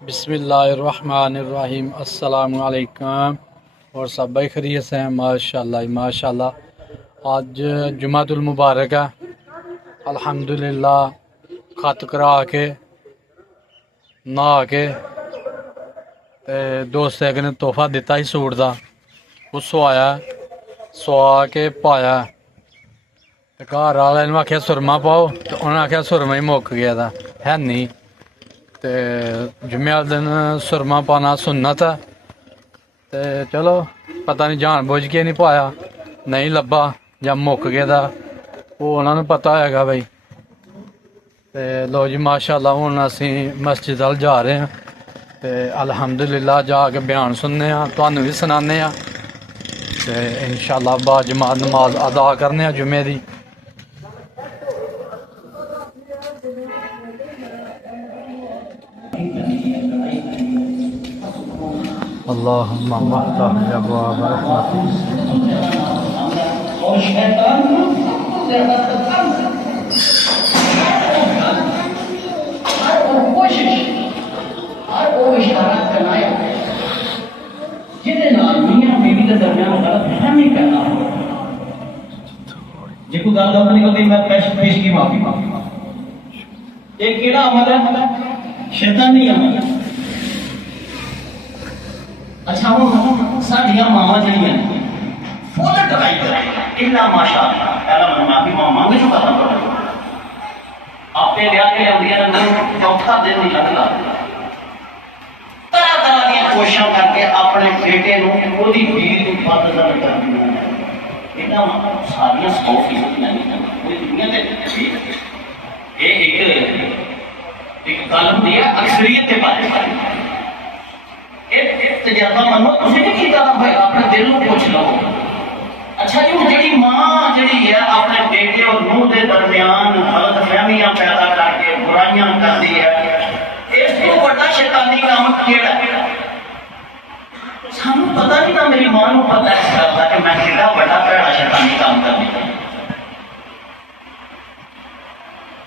بسم اللہ الرحمن الرحیم۔ السلام علیکم، اور سب بھائی خیریت سے ہیں؟ ماشاءاللہ آج جمعۃ المبارک ہے، الحمدللہ۔ خط کرا کے نہا کے دوست ایک نے تحفہ دیتا ہی سوٹ دا، وہ سوایا سوا کے پایا، گھر والے نے آخیا سرما پاؤ، تو انہوں نے آخیا سرما ہی مک گیا تھا، ہے نہیں۔ تے جمعے والے دن سرما پانا سنت ہے، تے چلو پتہ نہیں جان بوجھ کے نہیں پایا، نہیں لبا یا مک گیا تھا، وہ انہوں نے پتہ ہے گا بھائی۔ تے لو جی ماشاءاللہ ہوں اسی مسجد وال جا رہے ہیں، تے الحمدللہ جا کے بیان سننے ہیں، تانوں بھی سنانے ہیں، تے انشاءاللہ با جماعت نماز ادا کرنے ہیں جمعے دی۔ اللہم افتح لي ابواب رحمتک۔ اور شیطان کو ہر وہ کوشش ہر وہ اشارہ کرنا ہے جہدے نال میاں بیوی کے درمیان غلط فہمی پیدا ہو۔ جے کوئی گل غلط نکلتی میں پیش کی معافی یہ کیڑا عمل ہے؟ شیطانی عمل ہے۔ اچھا وہ ساڈیاں ماواں جڑیاں فل ٹرائی کریں الا ماشاءاللہ پہلا میں معافی مانگے تو ختم کر دو آپ نے بیاہ کے اندیا نے چوتھا دن نہیں لگتا طرح طرح کی کوششاں کر کے اپنے بیٹے نو وہی بیوی کو بد نظر کر دیا اتنا ساریاں 100% نہیں پوری دنیا تے یہ ایک گل ہوتی ہے اکثریت کے بارے تجربہ منو تھی نہیں کیتا بھائی اپنے دل کو پوچھ لو۔ اچھا جی جڑی ماں جڑی ہے اپنے بیٹے اور نوح دے درمیان غلط فہمیاں پیدا کر کے برائیاں کرتی ہے، اس کو بڑا شیطانی کام کیڑا ہے؟ سانو پتہ نہیں نہ میری ماں نو پتہ اس گل کا کہ میں کیڑا بڑا بڑا شیطانی کام کر دیتا۔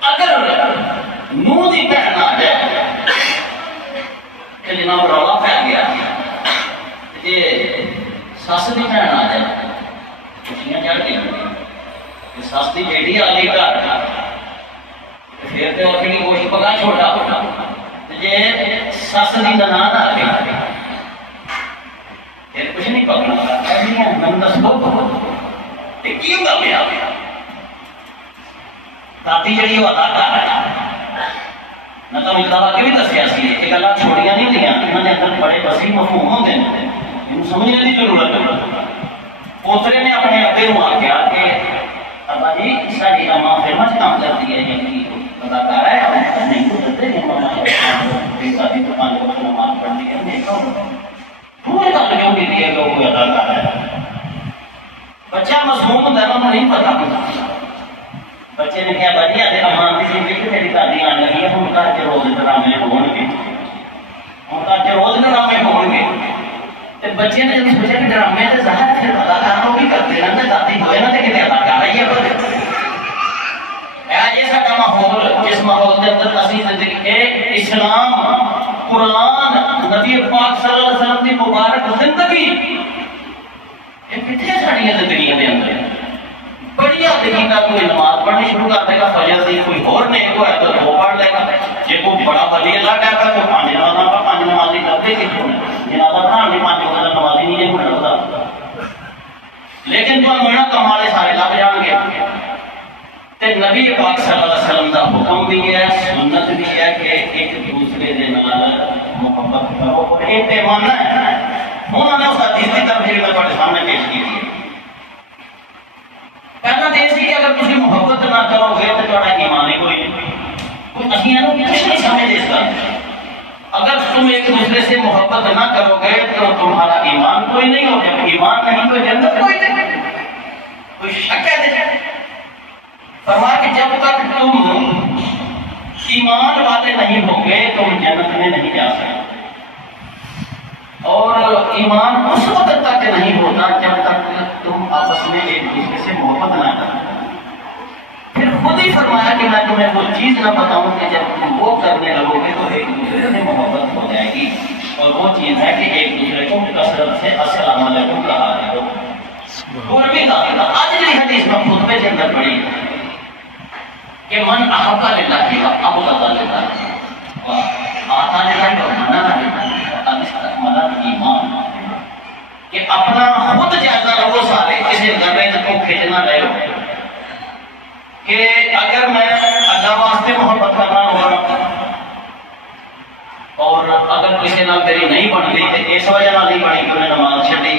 اگر نوح دی بہن آ جائے کہ جناب رولا پھیل گیا، جی سس کی بہن آ جائے خوشیاں چڑھ گئی، سس کی بیٹی آ گئی گھر پھر تو اپنی گوشت پکا چھوڑا، جی سس کی ننان آ گئی پھر کچھ نہیں پکنا، من دسو کی ہوگا میرا دادی جڑی وہ ادا کر رہا نہ تو مجھے بھی دسیا سی یہ گلا چھوڑیاں نہیں دیا، انہوں نے اندر بڑے وسیع مفہوم ہوتے ہیں، ان سمجھنے کی ضرورت ہے۔ پوترے نے اپنے ابے کو آخیا کہ ابا جی ساری ماں فلم کام کرتی ہے جی اداکار ہے، نہیں تو دستے دادی تو 5 وقت نماز پڑھتی ہے، پورے گل کیوں کی ہے کہ وہ اداکار ہے؟ بچہ مضمون دھرم نہیں پتا ہوتا، بچے نے کہا بھائی آج امان کی زندگی میری دادی آنے لگی ہے، ہم گھر کے روز ڈرامے ہون گے، ہم گھر کے روز ڈرامے ہون گے۔ بچے نے جب سوچا کہ ڈرامے سے ظاہر پھر اداکاروں کی کرتے ہیں، دادی ہوئے نا تو کتنے اداکار ہے یہ سارا ماحول، جس ماحول کے اندر اسی زندگی اسلام قرآن نبی پاک صلی اللہ علیہ وسلم کی مبارک زندگی یہ کتنے ساری زندگیاں کے اندر بڑی حقیقت کوئی نماز پڑھنی شروع کر دے گا فجر دی، کوئی اور نیک ہوا تو 2 پڑھ لے گا، جی کوئی بڑا ولی اللہ کہتا ہے تو 5 نمازاں کا 5 نمازی کرتے کتوں جنازہ پڑھان دی 5 وقت نمازی نہیں ہے کوئی لگتا، لیکن جو میرا کمالے سارے لگ جان گے۔ تے نبی پاک صلی اللہ علیہ وسلم دا حکم بھی ہے، سنت بھی ہے کہ ایک دوسرے دے نال محبت کرو اور ایک پیمانہ ہے۔ انہوں نے اس حدیث کی تفسیر میں تھوڑے سامنے پیش کی تھی۔ پہلا تو یہ کہ اگر تم محبت نہ کرو گے تو تمہارا ایمان ہی کوئی نہیں، اسی کچھ نہیں سمجھ اس کا۔ اگر تم ایک دوسرے سے محبت نہ کرو گے تو تمہارا ایمان کوئی نہیں ہو، جب ایمان نہیں تو جنت کوئی نہیں، کوئی شک ہے؟ فرمایا کہ جب تک تم ایمان والے نہیں ہو گے تم جنت میں نہیں جا سکتے، اور ایمان اس وقت تک نہیں ہوتا جب تک تم آپس میں ایک دوسرے سے محبت نہ کرو۔ پھر خود ہی فرمایا کہ میں تمہیں وہ چیز نہ بتاؤں کہ جب تم وہ کرنے لگو گے تو ایک دوسرے سے محبت ہو جائے اور وہ چیز ہے کہ ایک دوسرے کو کثرت سے السلام علیکم کہا کرو. وہ نبی کا آج کی حدیث میں خطبے کے اندر پڑھی کہ من احب للہ ابغض للہ آتا للہ اور منع للہ استکمل ایمان. کہ اپنا خود جائزہ لو سارے کسی گرے کو کھینچنا رہے ہو کہ اگر میں اللہ واسطے محبت کرنا ہوگا اور اگر کسی نال میری نہیں بنتی تو اس وجہ نہیں بنی کہ انہیں نماز چھڈی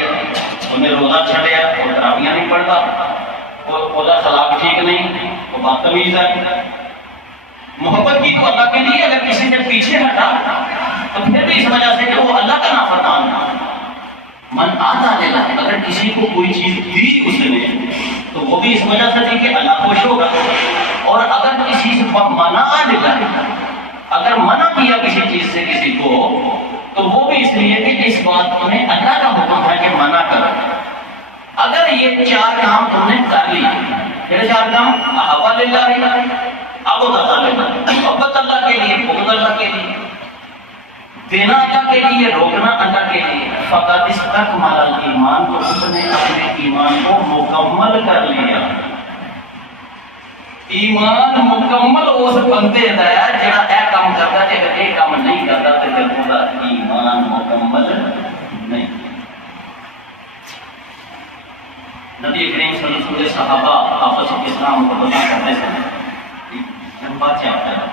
انہیں روزہ چھڈیا وہ تراویاں نہیں پڑھتا وہ خلاق ٹھیک نہیں وہ بدتمیز ہے. محبت کی تو اللہ کے لیے اگر کسی سے پیچھے ہٹا تو پھر بھی اس وجہ سے کہ وہ اللہ کا نافرمان ہے. من آتا لینا ہے اگر کسی کو کوئی چیز دی اس نے تو وہ بھی اس وجہ سے تھی کہ اللہ خوش ہوگا. اور اگر کسی سے منع دیتا ہے اگر منع کیا کسی چیز سے کسی کو تو وہ بھی اس لیے کہ اس بات میں اللہ کا حکم ہے کہ منع کرو. اگر یہ چار کام تم نے کر لی پھر چار کام احب للہ ابغض للہ محبت اللہ کے لیے بغض اللہ کے لیے دینا اللہ کے لیے روکنا اللہ کے لیے فقط استکمل الایمان تو اس نے اپنے ایمان کو مکمل کر لیا. ایمان مکمل اس بندے دا ہے جڑا اے کام کرتا ہے اگر یہ کام نہیں کرتا تو پھر اس کا ایمان مکمل نہیں. نبی کریم صلی اللہ علیہ وسلم صحابہ آپس میں اسلام کو بتا کرتے تھے لمبا چاہتا ہے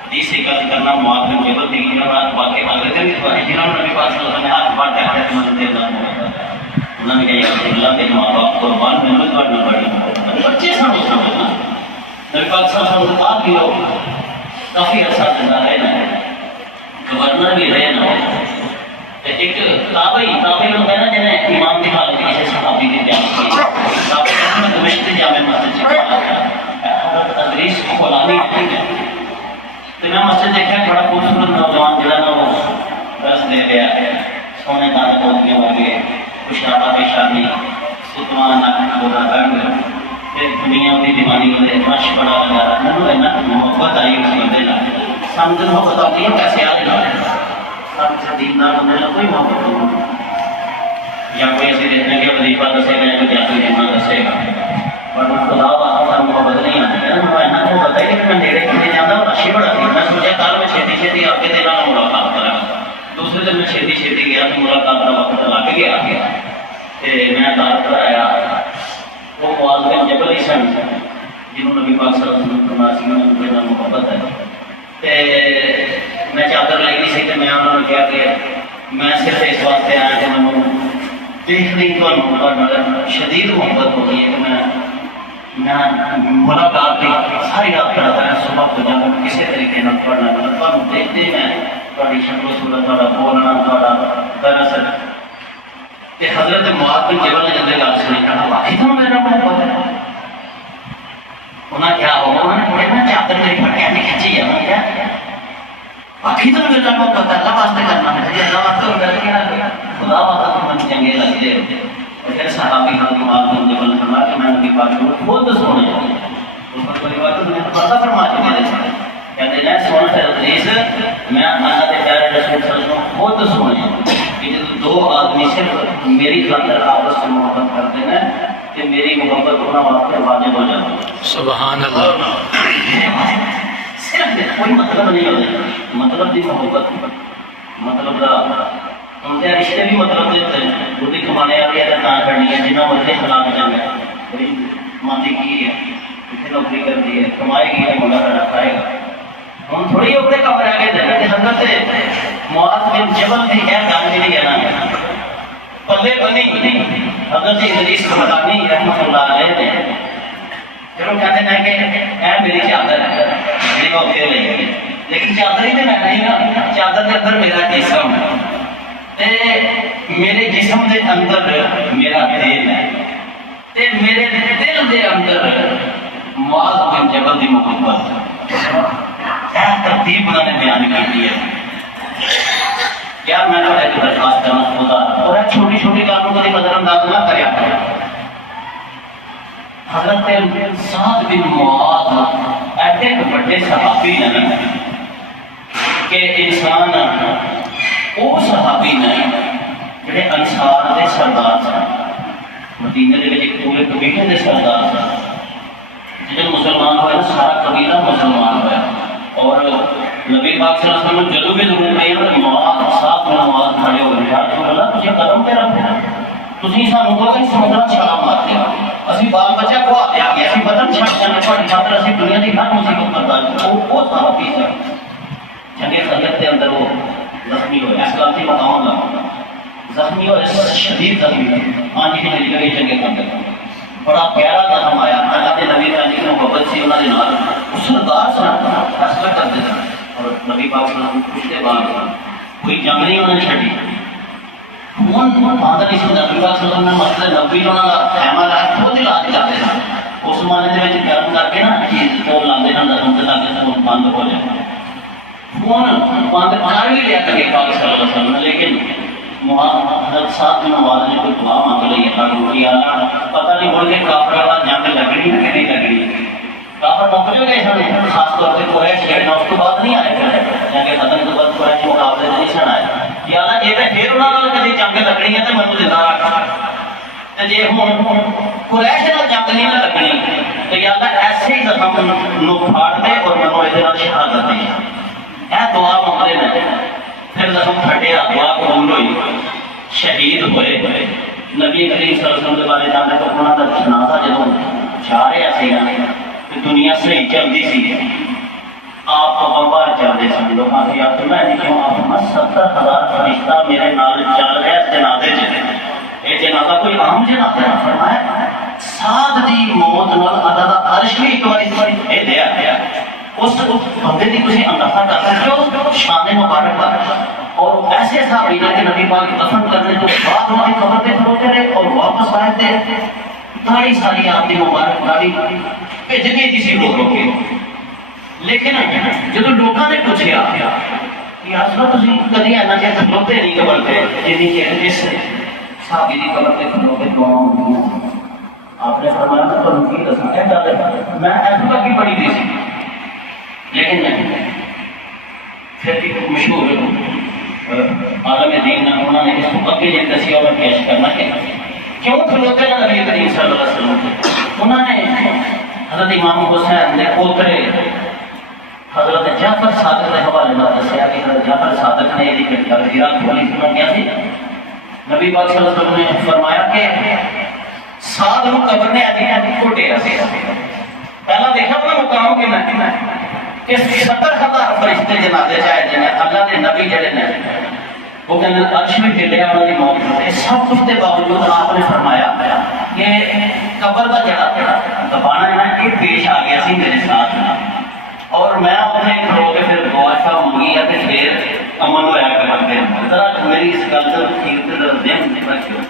حدیث سے قتل کرنا معاذ بن جبل کی روایت واقع حضرت بھی ہے جنہوں نے نبی پاک صلی اللہ علیہ وسلم نے ہاتھ بار کے حضرت مدد اللہ نے انہوں نے کہا یا رسول اللہ کے ماں باپ قربان میں مجھ پر نہ پڑی بچے سمجھنا نبی پاک صلی اللہ علیہ وسلم بات بھی ہو کافی عرصہ زندہ رہنا ہے گورنر بھی رہنا ہے. ایک تابعی ہوتا ہے نا جنہیں امام کی حالت کسی صحابی کی بیان کی تابعی میں دمشق جامع مسجد سے پڑھا گیا حضرت ادریس خولانی ہے تو میں مسجد دیکھا بڑا خوبصورت نوجوان جڑا نا وہ درس دے رہا ہے سونے دانے پودیاں ورگے خوشابہ پیشانی ستوان گوڑا رنگ دنیا کی دیوانی والے رش بڑا لگا مجھے محبت آئی اس بندے کا سمجھ محبت آتی ہے کیسے آ جائے سب سے دیندار بندے کا کوئی محبت نہیں یا کوئی ایسے دیکھنے کے وظیفہ دسے گا یا کوئی جاتی دینا دسے گا ورنہ خدا بات محبت نہیں آتی ہے میں کو بتائی کہ میں نیڑے کھیلے جانا اور رشی بڑا تھی میں سوچا کل میں چھیتی چھیتی آ کے دینا ملاقات کرا دوسرے دن میں چھیتی چھیتی گیا تو ملاقات کا وقت لگ گیا میں دار پر آیا وہ معاذ بن جبل ہی سن جنہوں نبی پاک صلی اللہ علیہ وسلم فرمایا سی ان کے نام محبت ہے میں چادر لائی نہیں سی تو میں انہوں نے کہا کہ میں صرف اس واسطے آیا کہ میں دیکھنے کو شدید محبت ہوتی ہے کہ میں ملاقات کی ساری رات کرتا ہے صبح کو جب کسی طریقے سے پڑھنا پڑتا ہوں دیکھتے میں تھوڑی شکل و صورت تھوڑا بولنا تھوڑا دراصل کہ حضرت معاذ بن جبل نے جب گل سنی کہا واقعی تو میرا محبت ہے انہیں کیا ہوا انہوں نے تھوڑے نا چادر میری پھٹ کے کھینچی ہے انہوں نے کیا واقعی تو میرا محبت ہے اللہ واسطے کرنا ہے اللہ واسطے ہو کر کے خدا واسطے تو من چنگے لگتے اور پھر صحابی حضرت معاذ بن جبل نے فرمایا کہ میں نبی پاک کو خود سونے اس پر بڑی بات میں پردہ فرما چکے تھے کہتے ہیں سونا تدریس میں اللہ کے پیارے رسول صلی اللہ علیہ وسلم خود سونے کہ جب دو آدمی صرف میری خاطر آپس سے محبت کرتے ہیں کہ میری محبت ہونا واسطے واجب ہو جاتا ہے. سبحان اللہ. صرف کوئی مطلب نہیں ہوتا مطلب دی محبت مطلب دا ان کے رشتے بھی مطلب دیتے ہیں روٹی کمانے والی ہے نہ کرنی ہے جنہیں مرضی خلاف جانا ماتی کی ہے اتنے نوکری کرتی ہے کمائے گی ہے مگر کھائے گا ہم تھوڑی اوپر کم رہ گئے تھے کہ حضرت معاذ بن جبل کی کیا گل ملی ہے نا پلے بنی حضرت ادریس خولانی رحمۃ اللہ علیہ نے پھر وہ کہتے ہیں کہ اے میری چادر ہے میری کو پھر لے گئی لیکن چادر ہی تو میں نہیں نا چادر کے اندر میرا جسم ہے میرے جسم کے اندر میرا دل ہے تے میرے دل کے اندر معاذ بن جبل کی محبت ترتیب انہوں نے بیان کی ہے. کیا میں ایک درخواست کرنا خدا اور چھوٹی چھوٹی کاموں کو نظر انداز نہ کریا حضرت سعد بن معاذ ایسے بڑے صحابی ہیں کہ انسان وہ صحابی نے جڑے انصار دے سردار سن، مدینے دے وچ پورے قبیلے دے سردار سن، جب مسلمان ہوئے نا سارا قبیلہ مسلمان ہوا، اور نبی پاک صلی اللہ علیہ وسلم جدو بھی ضرور پہ مواد ساتھ میں مواد کھڑے ہو گئے، یا رسول اللہ تجھے قدم پہ رکھو، تسی سانو کہو کہ سمندر چھلانگ مار دیا، اسی بال بچہ کو آ گیا، اسی بدن چھٹ جانے تھوڑی خاطر اسی دنیا کی ہر مصیبت برداشت، وہ صحابی ہے جنگ خندق کے اندر وہ زخمی ہوئے، اس کا بھی بتاؤں گا، زخمی ہوئے شدید زخمی ہوئے، آج ہی میری گئی جنگ خندق، بڑا پیارا زخم آیا، اللہ کے نبی تعالی کی محبت سے انہوں نے نال سردار سنا فیصلہ کر دیتا، اور نبی پاک صلی اللہ علیہ وسلم پوچھتے بعد کوئی جنگ نہیں انہوں نے چھڑی، کون آدھا نہیں سمجھا، نبی پاک صلی اللہ علیہ وسلم نے مسئلہ نبی انہوں کا خیمہ لایا خود علاج کرتے ہیں، اس زمانے کے گرم کر کے نا چیز تو لاندے ہیں زخم سے تاکہ سب بند ہو جائے، کون بند کر بھی لیا نبی پاک صلی اللہ علیہ وسلم نے، لیکن حضرت ساتھ میں نماز نے کوئی دعا مانگ لی ہے کہ اللہ پتہ نہیں بول کے کافر والا جنگ لگنی ہے کہ نہیں لگنی، کافر مک جو گئے سن، خاص طور پہ قریش جڑے اس کے بعد نہیں آئے پھر جنگ ختم کے بعد قریش مقابلے نہیں سن آئے، یا اللہ یہ پھر انہوں نے کبھی جنگ لگنی ہے تو میں زندہ رکھ، جی ہوں قریش نال جنگ نہیں لگنی تو یا اللہ ایسے ہی زخم نو پھاڑ دے اور میں یہ شہادت دی، یہ دعا مانگتے ہیں، پھر زخم پھٹیا، دعا قبول ہوئی، شہید ہوئے، نبی کریم صلی اللہ علیہ وسلم کے بارے جانے تو انہوں کا جنازہ جدوں جا رہا سی دنیا صحیح چلتی سی، آپ باہر چلتے سن، لوگ آتے آپ تو میں کیوں آپ 70,000 فرشتہ میرے نال چل رہا اس جنازے چ، یہ جنازہ کوئی عام جنازہ ہے، فرمایا سعد دی موت نال اللہ دا عرش بھی ایک باری اے دیا اس بندے کی تھی اندازہ کر سکتے ہو شان مبارک کا، اور ایسے صحابی نے کہ نبی پاک دفن کرنے کے بعد ان کی قبر پہ کھڑوتے رہے اور واپس آئے تھے، ساری ساری آپ کی مبارک داڑھی بھیج گئی کسی لوگ کے، لیکن جب لوگوں نے پوچھا کہ اصل تھی کدی ایسا کہ کھلوتے نہیں قبر پہ جی کہ اس صحابی کی قبر پہ کھلو کے دعا ہوتی ہیں، آپ نے فرمایا تو تمہیں کی دسنا کیا گل ہے، میں ایسا تک بھی پڑھی دی سی، لیکن نہیں پھر بھی مشہور عالم دین انہوں نے اس کو اگے جن دسی اور پیش کرنا ہے کیوں کھلوتے ہیں نبی کریم صلی اللہ علیہ وسلم، انہوں نے حضرت امام حسین نے پوترے حضرت جعفر صادق کے حوالے میں دسیا کہ حضرت جعفر صادق نے یہ تغیرات کھولی سنا کیا تھی، نبی پاک صلی اللہ علیہ وسلم نے فرمایا کہ سعد کو قبر نے ادھی کوٹیا سی، پہلا دیکھا وہ مقام کے میں کہ 70,000 فرشتے جنازے چاہے جنہیں اللہ کے نبی جڑے نے وہ کہنے عرش میں ہلیا انہوں نے موت ہوتے، سب کچھ کے باوجود آپ نے فرمایا کہ قبر کا جڑا دبانا ہے نا یہ پیش آ گیا سی میرے ساتھ، اور میں اپنے کھڑو کے پھر دعا شاہ منگی ہے کہ پھر امن ہوا قبر کے ذرا میری اس گل سے ٹھیک سے ذرا ذہن رکھو،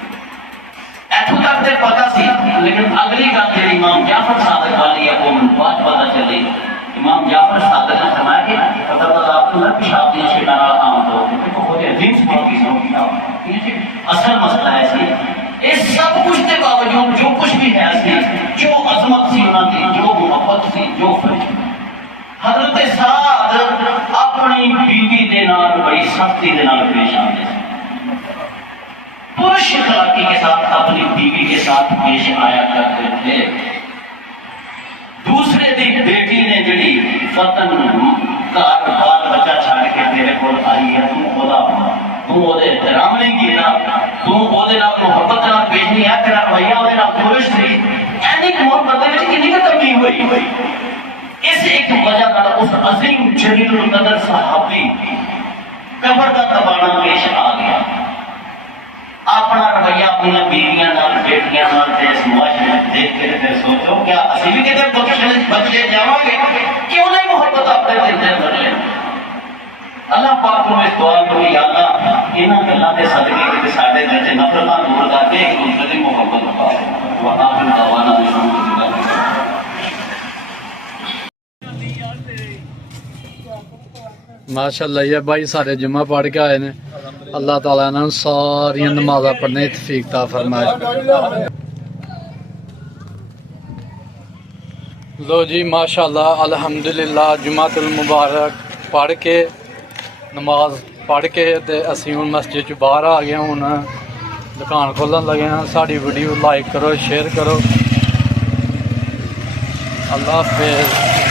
ایتھوں تک تے پتہ سی، لیکن اگلی گل جڑی امام جعفر صادق والی ہے وہ بعد پتہ چلی، امام جعفر صادق نے فرمایا کہ حضرت آپ کو پیشاب کی چھٹا عام طور پہ تو ہوتے دن سے باقی سب اصل مسئلہ ہے سی اس سب کچھ کے باوجود جو کچھ بھی ہے سی جو عظمت سی انہوں کی جو محبت سی جو حضرت سعد اپنی بیوی دے نال بڑی سختی دے نال پیش آتے ہیں، پرش اخلاقی کے ساتھ اپنی بیوی کے ساتھ پیش آیا کرتے تھے، دوسرے دن بیٹی نے جڑی فتن گھر بال بچہ چھڑ کے تیرے کول آئی ہے، تم خدا تم وہ احترام نہیں کیتا، تم وہ محبت نال پیش نہیں ہے، تیرا رویہ وہ پرش سی، اینی محبت کنی کمی ہوئی، اس ایک وجہ کا اس عظیم جلیل القدر صحابی قبر کا دبانا پیش آ گیا، اپنا رویہ اپنی بیویاں نال بیٹیاں نال تے اس معاشرے دیکھ کے پھر سوچو کیا اسی بھی کتے بچے جاواں گے، کیوں نہیں محبت اپنے دل دے اندر لے، اللہ پاک کو اس دعا کو یا اللہ انہاں گلاں دے صدقے کہ ساڈے دل سے نفرتاں دور کر کے ایک دوسرے دی محبت پا و آخر دعوانا الحمدللہ۔ ماشاءاللہ یہ بھائی سارے جمعہ پڑھ کے آئے نے، اللہ تعالیٰ نے ساری نمازہ پڑھنے توفیق عطا فرمائے۔ لو جی ماشاءاللہ الحمدللہ جمعہ المبارک پڑھ کے نماز پڑھ کے تے اسی ہوں مسجد چ باہر آ گئے ہوں دکان کھولن لگے ہیں ساری ویڈیو لائک کرو شیئر کرو اللہ حافظ